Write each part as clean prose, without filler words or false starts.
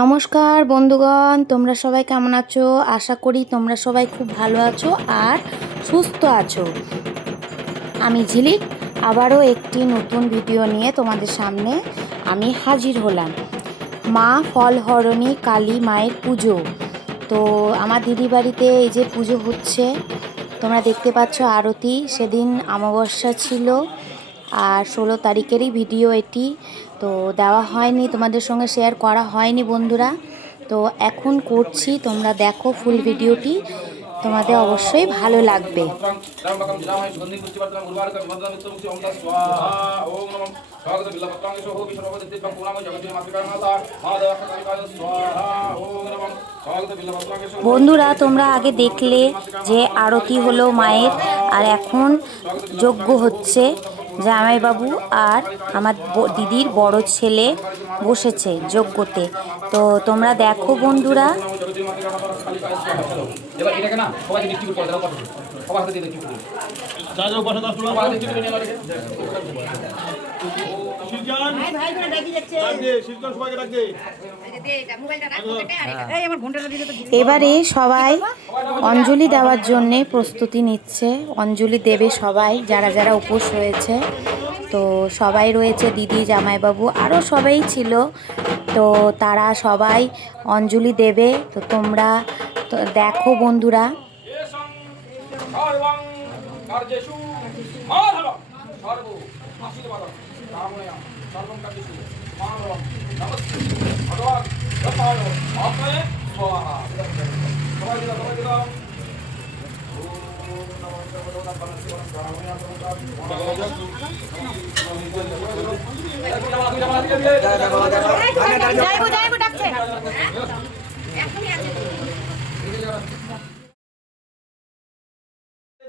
নমস্কার বন্ধুগণ, তোমরা সবাই কেমন আছো? আশা করি তোমরা সবাই খুব ভালো আছো আর সুস্থ আছো। আমি ঝিলিক আবারও একটি নতুন ভিডিও নিয়ে তোমাদের সামনে আমি হাজির হলাম। মা ফলহরণী কালী মায়ের পুজো। তো আমার দিদি বাড়িতে এই যে পুজো হচ্ছে, তোমরা দেখতে পাচ্ছ আরতি। সেদিন অমাবস্যা ছিল আর 16 তারিখেরই ভিডিও এটি, তো দেওয়া হয়নি, তোমাদের সঙ্গে শেয়ার করা হয়নি বন্ধুরা। তো এখন করছি, তোমরা দেখো ফুল ভিডিওটি, তোমাদের অবশ্যই ভালো লাগবে। বন্ধুরা, তোমরা আগে দেখলে যে আরতি হলো মায়ের, আর এখন যজ্ঞ হচ্ছে। জামাইবাবু আর আমার দিদির বড় ছেলে বসেছে যজ্ঞতে। তো তোমরা দেখো বন্ধুরা। এবারে সবাই অঞ্জলি দেওয়ার জন্যে প্রস্তুতি নিচ্ছে। অঞ্জলি দেবে সবাই, যারা যারা উপোস হয়েছে। তো সবাই রয়েছে, দিদি, জামাইবাবু, আরও সবাই ছিল। তো তারা সবাই অঞ্জলি দেবে। তো তোমরা দেখো বন্ধুরা।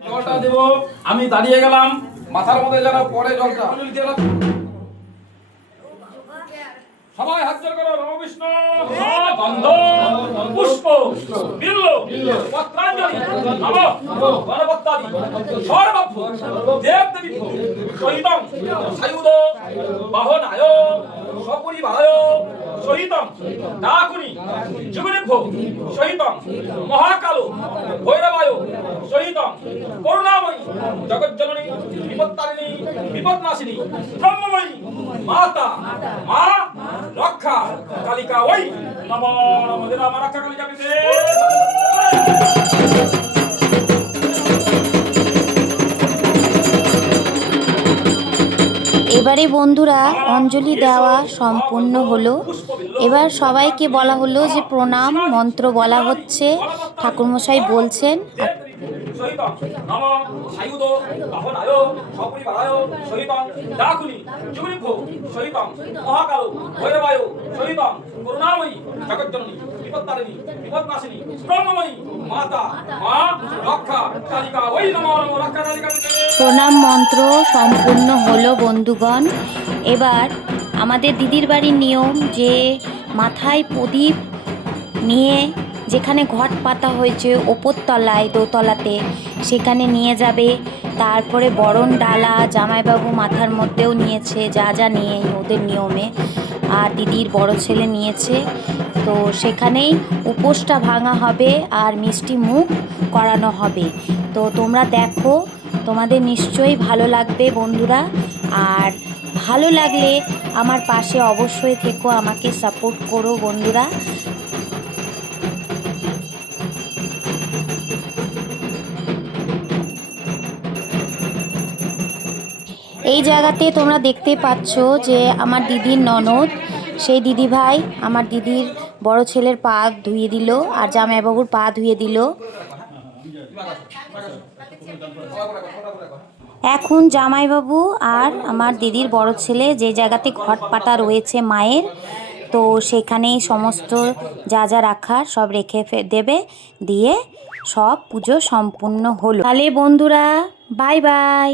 জলটা দেব, আমি দাঁড়িয়ে গেলাম, মাথার মধ্যে যেন পরে জলটা। সবাই হাত জোড় করো। নমঃ বিষ্ণু গন্ধ পুষ্প বিল্ল পত্রাঞ্জলি নমঃ গণপত্যাদি সর্বভূ দেব দেবী সহিতং সায়ুধ বাহনায় সপরিবারায় সহিতং ডাকুনি যুগনিভ্য সহিতং মহাকাল ভৈরবায় সহিতং করুণাময়ী জগজ্জননী বিপত্তারিণী বিপদনাশিনী ব্রহ্মময়ী মাতা মা রক্ষা কালিকা ওই নমো নমো মা রক্ষা কালিকা পিতে। এবারে বন্ধুরা অঞ্জলি দেওয়া সম্পূর্ণ হলো। এবার সবাইকে বলা হলো যে প্রণাম মন্ত্র বলা হচ্ছে, ঠাকুরমশাই বলছেন। প্রণাম মন্ত্র সম্পূর্ণ হলো বন্ধুগণ। এবার আমাদের দিদির বাড়ির নিয়ম যে মাথায় প্রদীপ নিয়ে যেখানে ঘট পাতা হয়েছে ওপরতলায় দোতলাতে, সেখানে নিয়ে যাবে। তারপরে বরণ ডালা জামাইবাবু মাথার মধ্যেও নিয়েছে, যা যা নিয়ে ওদের নিয়মে, আর দিদির বড় ছেলে নিয়েছে। তো সেখানেই উপোসটা ভাঙা হবে আর মিষ্টি মুখ করানো হবে। তো তোমরা দেখো, তোমাদের নিশ্চয়ই ভালো লাগবে বন্ধুরা। আর ভালো লাগলে আমার পাশে অবশ্যই থেকো, আমাকে সাপোর্ট করো বন্ধুরা। এই জায়গাতে তোমরা দেখতে পাচ্ছ যে আমার দিদির ননদ, সেই দিদি ভাই আমার দিদির বড় ছেলের পা ধুয়ে দিল আর জামাইবাবুর পা ধুয়ে দিল। এখন জামাইবাবু আর আমার দিদির বড় ছেলে যে জায়গাতে ঘট পাতা রয়েছে মায়ের, তো সেখানেই সমস্ত যা যা রাখার সব রেখে দেবে, দিয়ে সব পুজো সম্পূর্ণ হলো। তাহলে বন্ধুরা, বাই বাই।